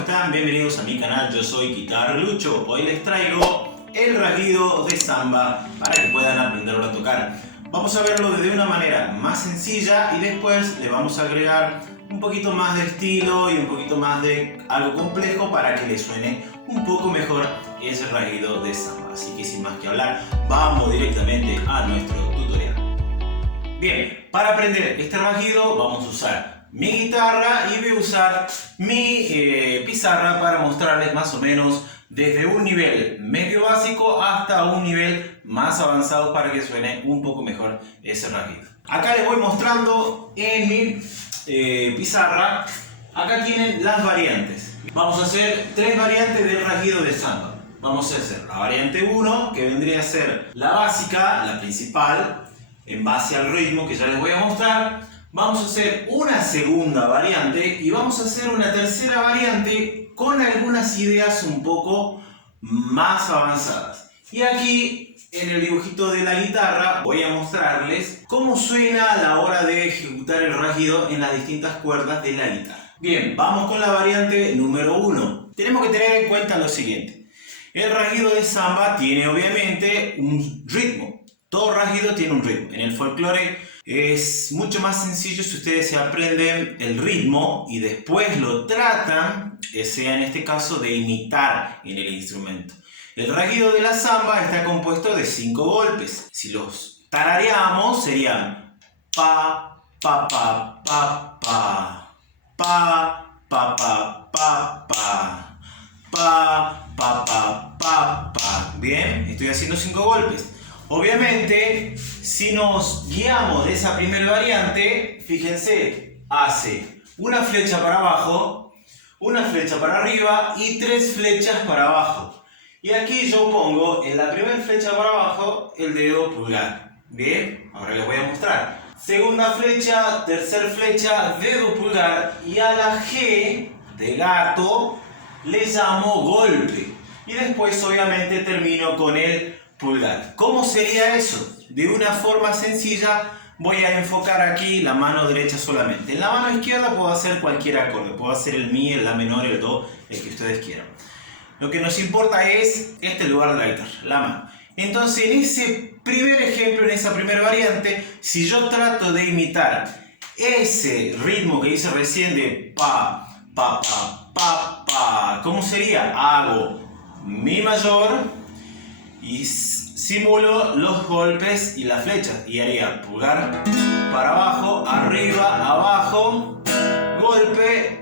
están? Bienvenidos a mi canal, yo soy Guitarlucho. Hoy les traigo el rasguido de samba para que puedan aprenderlo a tocar. Vamos a verlo de una manera más sencilla y después le vamos a agregar un poquito más de estilo y un poquito más de algo complejo para que le suene un poco mejor ese rasguido de samba. Así que sin más que hablar, vamos directamente a nuestro tutorial. Bien, para aprender este rasguido vamos a usar mi guitarra y voy a usar mi pizarra para mostrarles más o menos desde un nivel medio básico hasta un nivel más avanzado para que suene un poco mejor ese rasguido. Acá les voy mostrando en mi pizarra. Acá tienen las variantes. Vamos a hacer tres variantes del rasguido de samba. Vamos a hacer la variante 1, que vendría a ser la básica, la principal, en base al ritmo que ya les voy a mostrar. Vamos a hacer una segunda variante y vamos a hacer una tercera variante con algunas ideas un poco más avanzadas. Y aquí en el dibujito de la guitarra voy a mostrarles cómo suena a la hora de ejecutar el rasguido en las distintas cuerdas de la guitarra. Bien, vamos con la variante número 1. Tenemos que tener en cuenta lo siguiente. El rasguido de samba tiene obviamente un ritmo. Todo rasguido tiene un ritmo. En el folclore es mucho más sencillo si ustedes se aprenden el ritmo y después lo tratan, sea en este caso, de imitar en el instrumento. El rasguido de la samba está compuesto de 5 golpes. Si los tarareamos serían pa, pa, pa, pa, pa, pa, pa, pa, pa, pa, pa, pa, pa, pa, pa. Bien, estoy haciendo 5 golpes. Obviamente, si nos guiamos de esa primera variante, fíjense, hace una flecha para abajo, una flecha para arriba y 3 flechas para abajo. Y aquí yo pongo en la primera flecha para abajo el dedo pulgar. Bien, ahora les voy a mostrar. Segunda flecha, tercera flecha, dedo pulgar y a la G de gato le llamo golpe. Y después obviamente termino con el pulgar. ¿Cómo sería eso? De una forma sencilla voy a enfocar aquí la mano derecha solamente. En la mano izquierda puedo hacer cualquier acorde. Puedo hacer el mi, el la menor, el do, el que ustedes quieran. Lo que nos importa es este lugar de la guitarra, la mano. Entonces en ese primer ejemplo, en esa primera variante, si yo trato de imitar ese ritmo que hice recién de pa, pa, pa, pa, pa, ¿cómo sería? Hago mi mayor y simulo los golpes y las flechas y haría pulgar para abajo, arriba, abajo, golpe,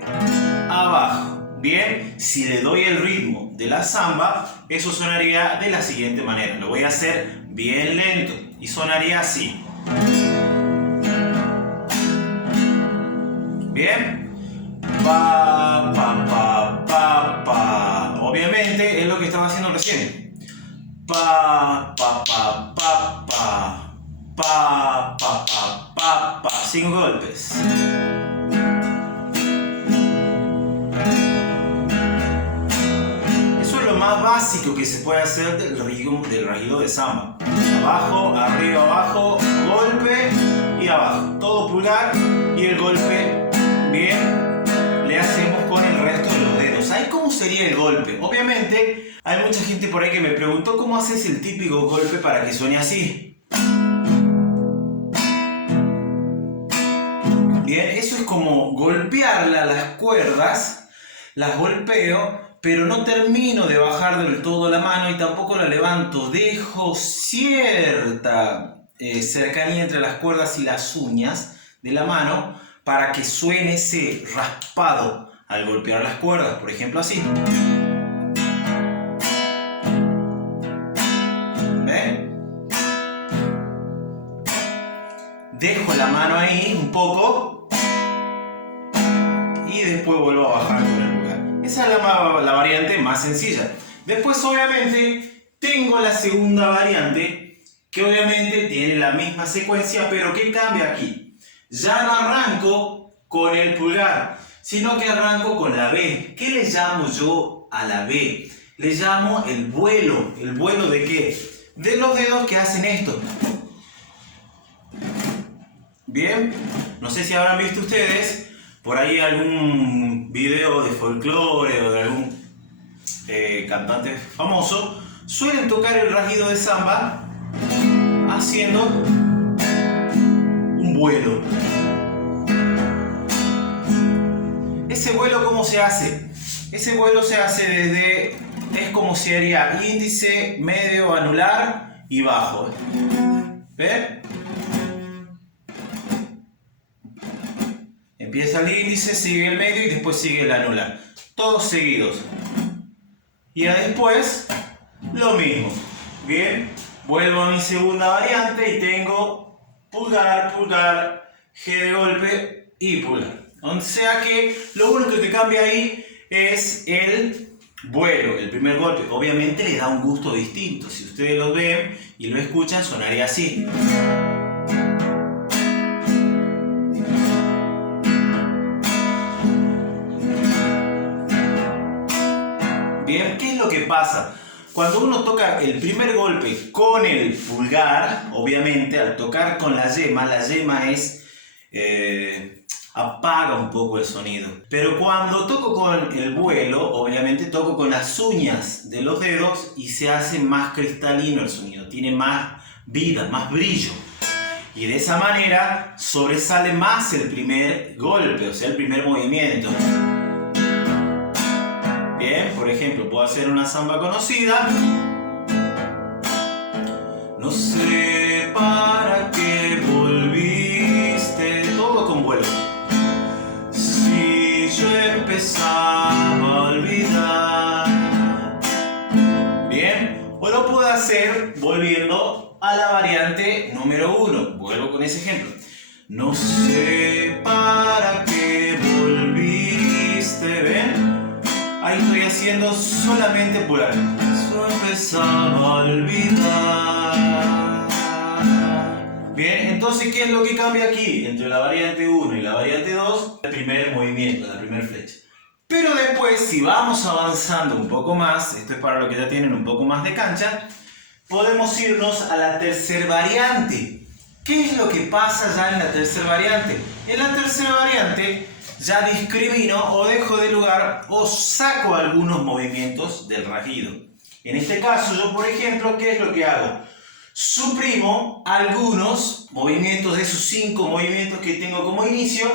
abajo. Bien, si le doy el ritmo de la samba, eso sonaría de la siguiente manera. Lo voy a hacer bien lento y sonaría así. Bien, pa, pa, pa, pa, pa. Obviamente es lo que estaba haciendo recién. Pa, pa, pa, pa, pa, pa, pa, pa, pa, pa. 5 golpes. Eso es lo más básico que se puede hacer del rasguido de samba. Abajo, arriba, abajo, golpe y abajo. Todo pulgar y el golpe. Bien, le hacemos con el resto de los dedos. ¿Ahí cómo sería el golpe? Obviamente hay mucha gente por ahí que me preguntó cómo haces el típico golpe para que suene así. Bien, eso es como golpearla, las cuerdas, las golpeo, pero no termino de bajar del todo la mano y tampoco la levanto. Dejo cierta cercanía entre las cuerdas y las uñas de la mano para que suene ese raspado al golpear las cuerdas, por ejemplo así. Dejo la mano ahí un poco y después vuelvo a bajar con el pulgar. Esa es la variante más sencilla. Después obviamente tengo la segunda variante que obviamente tiene la misma secuencia, pero ¿qué cambia aquí? Ya no arranco con el pulgar, sino que arranco con la B. ¿Qué le llamo yo a la B? Le llamo el vuelo. ¿El vuelo de qué? De los dedos que hacen esto. Bien, no sé si habrán visto ustedes por ahí algún video de folclore o de algún cantante famoso, suelen tocar el rasguido de samba haciendo un vuelo. ¿Ese vuelo cómo se hace? Ese vuelo se hace desde, es como si haría índice, medio, anular y bajo. ¿Ven? Empieza el índice, sigue el medio y después sigue el anular. Todos seguidos. Y después, lo mismo. Bien, vuelvo a mi segunda variante y tengo pulgar, pulgar, G de golpe y pulgar. O sea que lo único que cambia ahí es el vuelo, el primer golpe. Obviamente le da un gusto distinto. Si ustedes lo ven y lo escuchan, sonaría así. Bien, ¿qué es lo que pasa? Cuando uno toca el primer golpe con el pulgar, obviamente al tocar con la yema es... apaga un poco el sonido. Pero cuando toco con el vuelo, obviamente toco con las uñas de los dedos y se hace más cristalino el sonido, tiene más vida, más brillo. Y de esa manera sobresale más el primer golpe, o sea, el primer movimiento. Bien, por ejemplo, puedo hacer una samba conocida. No sé para qué volviste. Todo con vuelo. Si yo empezaba a olvidar. Bien, o lo puedo hacer volviendo a la variante número 1. Vuelvo con ese ejemplo. No sé para qué volviste. ¿Ven? Ahí estoy haciendo solamente pulgar. Yo empezaba a olvidar. Bien, entonces, ¿qué es lo que cambia aquí? Entre la variante 1 y la variante 2, el primer movimiento, la primera flecha. Pero después, si vamos avanzando un poco más, esto es para los que ya tienen un poco más de cancha, podemos irnos a la tercera variante. ¿Qué es lo que pasa ya en la tercera variante? En la tercera variante ya discrimino o dejo de lugar o saco algunos movimientos del rasguido. En este caso yo, por ejemplo, ¿qué es lo que hago? Suprimo algunos movimientos de esos 5 movimientos que tengo como inicio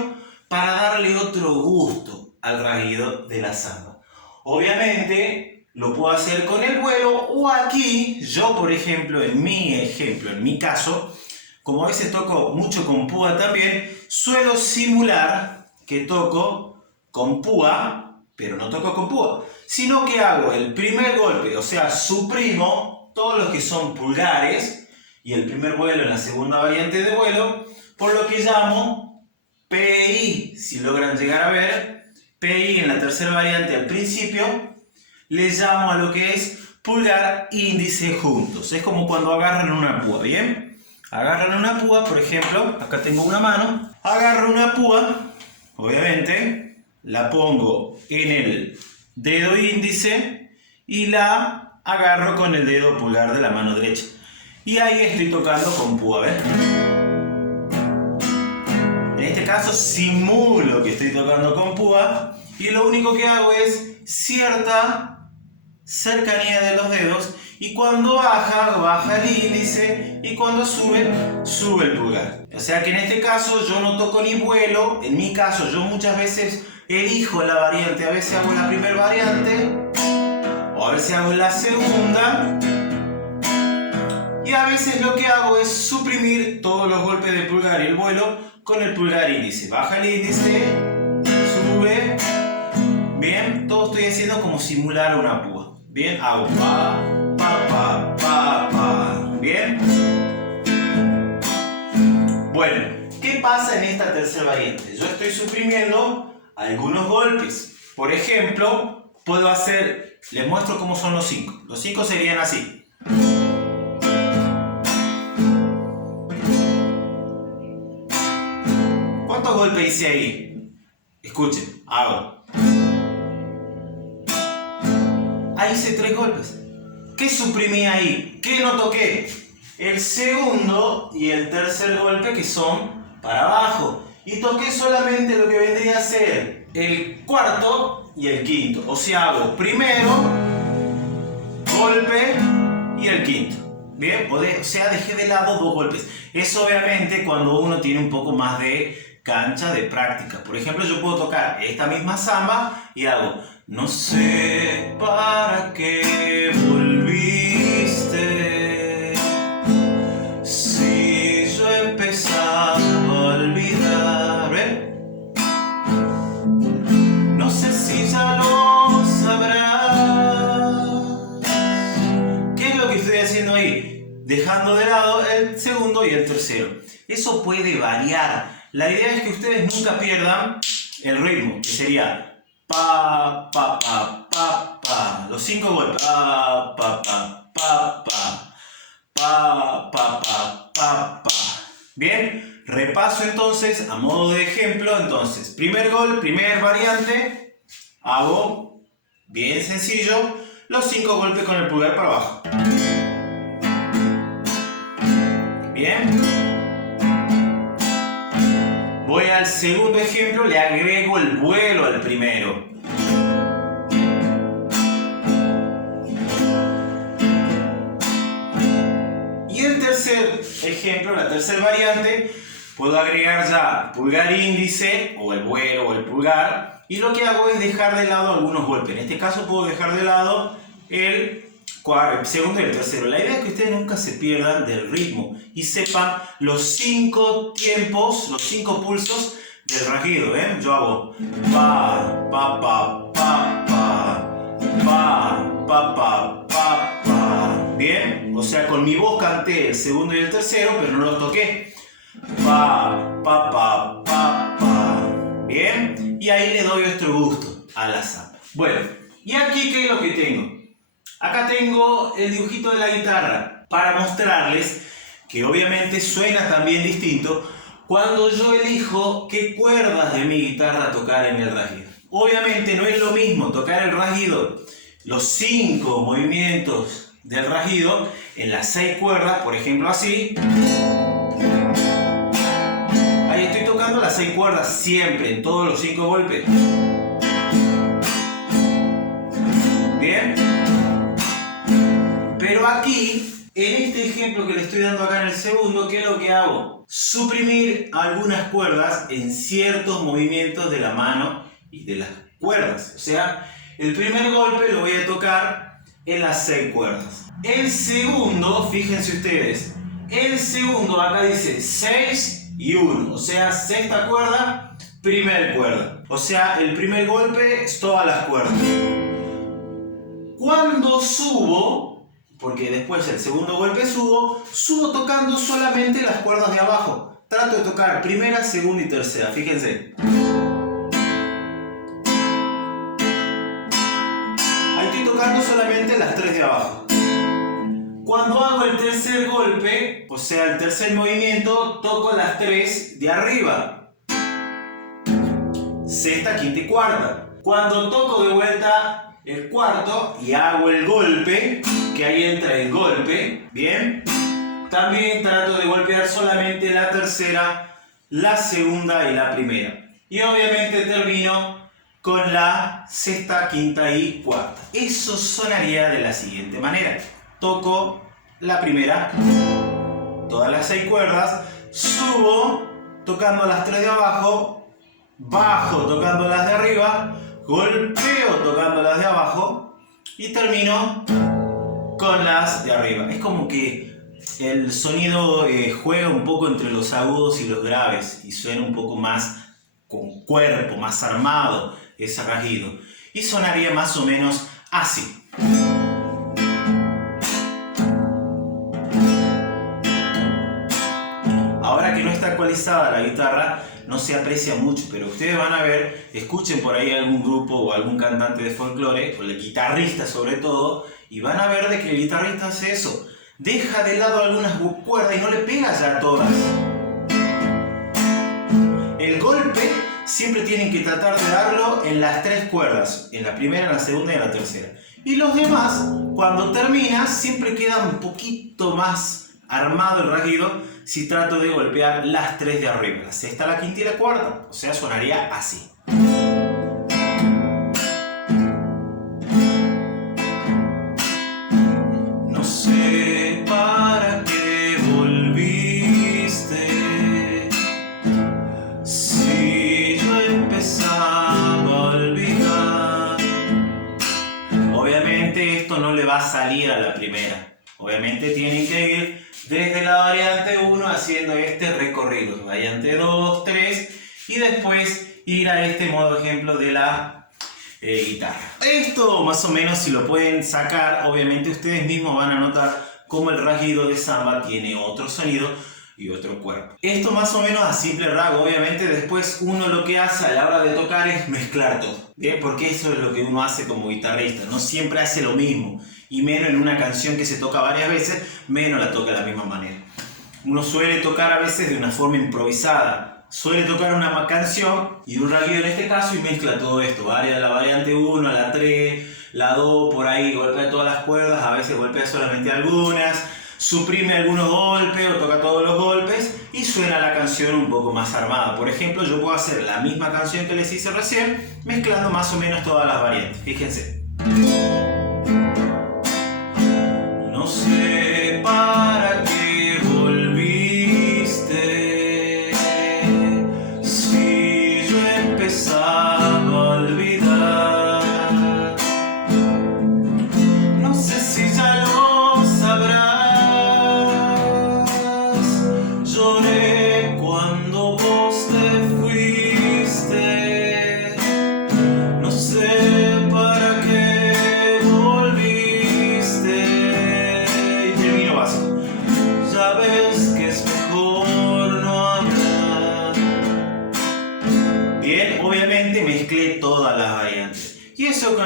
para darle otro gusto al rasguido de la samba. Obviamente lo puedo hacer con el vuelo o aquí, yo por ejemplo, en mi caso, como a veces toco mucho con púa también, suelo simular que toco con púa, pero no toco con púa, sino que hago el primer golpe, o sea, suprimo todos los que son pulgares y el primer vuelo en la segunda variante de vuelo, por lo que llamo PI, si logran llegar a ver, PI en la tercera variante al principio, le llamo a lo que es pulgar índice juntos, es como cuando agarran una púa, ¿bien? Agarran una púa, por ejemplo, acá tengo una mano, agarro una púa, obviamente, la pongo en el dedo índice y la agarro con el dedo pulgar de la mano derecha. Y ahí estoy tocando con púa, ¿ves? En este caso simulo que estoy tocando con púa y lo único que hago es cierta cercanía de los dedos y cuando baja el índice y cuando sube el pulgar. O sea que en este caso yo no toco ni vuelo, en mi caso yo muchas veces elijo la variante, a veces hago la primera variante o a veces hago la segunda y a veces lo que hago es suprimir todos los golpes de pulgar y el vuelo con el pulgar índice. Baja el índice, sube, bien, todo estoy haciendo como simular una púa. Bien, hago pa, pa, pa, pa, pa. Bien. Bueno, ¿qué pasa en esta tercera variante? Yo estoy suprimiendo algunos golpes. Por ejemplo, puedo hacer, les muestro cómo son los 5. Los 5 serían así. ¿Cuántos golpes hice ahí? Escuchen, hago. Ahí hice 3 golpes. ¿Qué suprimí ahí? ¿Qué no toqué? El segundo y el tercer golpe que son para abajo. y toqué solamente lo que vendría a ser el cuarto y el quinto. O sea, hago primero, golpe y el quinto. Bien, o sea, dejé de lado 2 golpes. Eso obviamente cuando uno tiene un poco más de cancha, de práctica. Por ejemplo, yo puedo tocar esta misma samba y hago: no sé para qué volviste, si yo empezaba a olvidar. ¿Ven? No sé si ya lo sabrás. ¿Qué es lo que estoy haciendo ahí? Dejando de lado el segundo y el tercero. Eso puede variar. La idea es que ustedes nunca pierdan el ritmo, que sería pa, pa, pa, pa, pa. Los 5 golpes. Pa, pa, pa, pa, pa. Pa, pa, pa, pa, pa. Bien, repaso entonces a modo de ejemplo. Entonces, primer gol, primer variante. Hago bien sencillo los 5 golpes con el pulgar para abajo. Bien. Voy al segundo ejemplo, le agrego el vuelo al primero. Y el tercer ejemplo, la tercera variante, puedo agregar ya pulgar índice o el vuelo o el pulgar. Y lo que hago es dejar de lado algunos golpes. En este caso puedo dejar de lado el segundo y el tercero. La idea es que ustedes nunca se pierdan del ritmo y sepan los 5 tiempos, los 5 pulsos del rasguido. ¿Ven? Yo hago pa, pa, pa, pa, pa, pa, pa, pa, pa, pa. Bien, o sea, con mi voz canté el segundo y el tercero, pero no los toqué. Pa, pa, pa, pa, pa. Bien, y ahí le doy este gusto a la samba. Bueno, y aquí, ¿qué es lo que tengo? Acá tengo el dibujito de la guitarra para mostrarles que obviamente suena también distinto cuando yo elijo qué cuerdas de mi guitarra tocar en el rasguido. Obviamente no es lo mismo tocar el rasguido, los 5 movimientos del rasguido en las 6 cuerdas, por ejemplo así. Ahí estoy tocando las 6 cuerdas siempre, en todos los 5 golpes. Bien. Pero aquí, en este ejemplo que le estoy dando acá en el segundo, ¿qué es lo que hago? Suprimir algunas cuerdas en ciertos movimientos de la mano y de las cuerdas. O sea, el primer golpe lo voy a tocar en las 6 cuerdas. El segundo, fíjense ustedes, el segundo acá dice 6 y 1. O sea, sexta cuerda, primer cuerda. O sea, el primer golpe es todas las cuerdas. Cuando subo, porque después el segundo golpe subo tocando solamente las cuerdas de abajo. Trato de tocar primera, segunda y tercera, fíjense. Ahí estoy tocando solamente las 3 de abajo. Cuando hago el tercer golpe, o sea el tercer movimiento, toco las 3 de arriba. Sexta, quinta y cuarta. Cuando toco de vuelta el cuarto y hago el golpe, que ahí entra el golpe, bien, también trato de golpear solamente la tercera, la segunda y la primera. Y obviamente termino con la sexta, quinta y cuarta. Eso sonaría de la siguiente manera. Toco la primera, todas las 6 cuerdas, subo tocando las 3 de abajo, bajo tocando las de arriba, golpeo tocando las de abajo y termino con las de arriba. Es como que el sonido juega un poco entre los agudos y los graves y suena un poco más con cuerpo, más armado ese rasguido. Y sonaría más o menos así. Ahora que no está actualizada la guitarra, no se aprecia mucho, pero ustedes van a ver, escuchen por ahí algún grupo o algún cantante de folclore, o el guitarrista sobre todo, y van a ver de que el guitarrista hace eso. Deja de lado algunas cuerdas y no le pega ya a todas. El golpe siempre tienen que tratar de darlo en las 3 cuerdas, en la primera, en la segunda y en la tercera. Y los demás, cuando termina, siempre queda un poquito más armado el rasguido si trato de golpear las 3 de arriba, la sexta, la quinta y la cuarta. O sea, sonaría así. No sé para qué volviste, si yo empezaba a olvidar. Obviamente esto no le va a salir a la primera. Obviamente tienen que ir desde la variante 1 haciendo este recorrido. Variante 2, 3 y después ir a este modo ejemplo de la guitarra. Esto más o menos, si lo pueden sacar, obviamente ustedes mismos van a notar cómo el rasguido de samba tiene otro sonido y otro cuerpo. Esto más o menos a simple rasgo. Obviamente después uno lo que hace a la hora de tocar es mezclar todo, ¿bien? Porque eso es lo que uno hace como guitarrista, no siempre hace lo mismo, y menos en una canción que se toca varias veces, menos la toca de la misma manera. Uno suele tocar a veces de una forma improvisada, suele tocar una canción y un rasguido en este caso y mezcla todo esto, varia la variante 1, la 3, la 2, por ahí golpea todas las cuerdas, a veces golpea solamente algunas, suprime algunos golpes o toca todos los golpes y suena la canción un poco más armada. Por ejemplo, yo puedo hacer la misma canción que les hice recién, mezclando más o menos todas las variantes. Fíjense. No sé para qué volviste, si yo empezaba a olvidar. No sé si ya lo sabrás. Lloré cuando vos te fuiste. No sé para qué volviste. Y termino básico. Ya ves que es mejor no hablar. Bien, obviamente mezclé todas las variantes. Y eso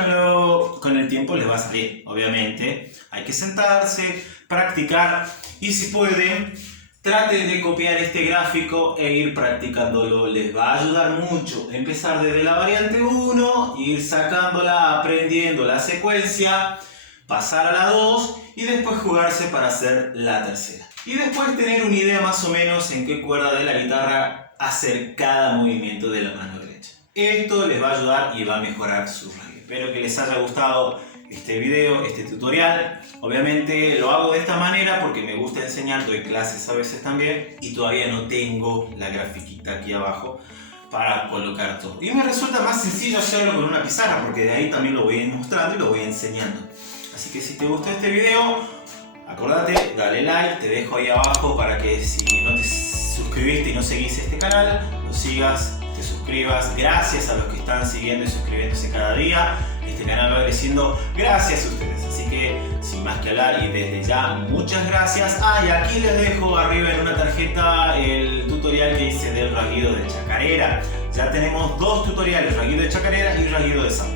con el tiempo les va a salir. Obviamente hay que sentarse, practicar y si pueden, traten de copiar este gráfico e ir practicándolo. Les va a ayudar mucho empezar desde la variante 1, ir sacándola, aprendiendo la secuencia, pasar a la 2 y después jugarse para hacer la tercera. Y después tener una idea más o menos en qué cuerda de la guitarra hacer cada movimiento de la mano derecha. Esto les va a ayudar y va a mejorar su rasguido. Espero que les haya gustado este video, este tutorial. Obviamente lo hago de esta manera porque me gusta enseñar, doy clases a veces también y todavía no tengo la grafiquita aquí abajo para colocar todo. Y me resulta más sencillo hacerlo con una pizarra porque de ahí también lo voy a ir mostrando y lo voy enseñando. Así que si te gustó este video, acordate, dale like, te dejo ahí abajo para que si no te suscribiste y no seguís este canal, lo sigas, te suscribas. Gracias a los que están siguiendo y suscribiéndose cada día. Este canal va creciendo gracias a ustedes. Así que sin más que hablar y desde ya muchas gracias. Y aquí les dejo arriba en una tarjeta el tutorial que hice del rasguido de chacarera. Ya tenemos 2 tutoriales, rasguido de chacarera y rasguido de samba.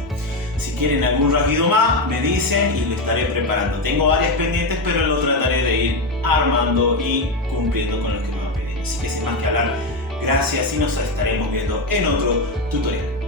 Si quieren algún rasguido más, me dicen y lo estaré preparando. Tengo varias pendientes, pero lo trataré de ir armando y cumpliendo con lo que me van pidiendo. Así que sin más que hablar, gracias y nos estaremos viendo en otro tutorial.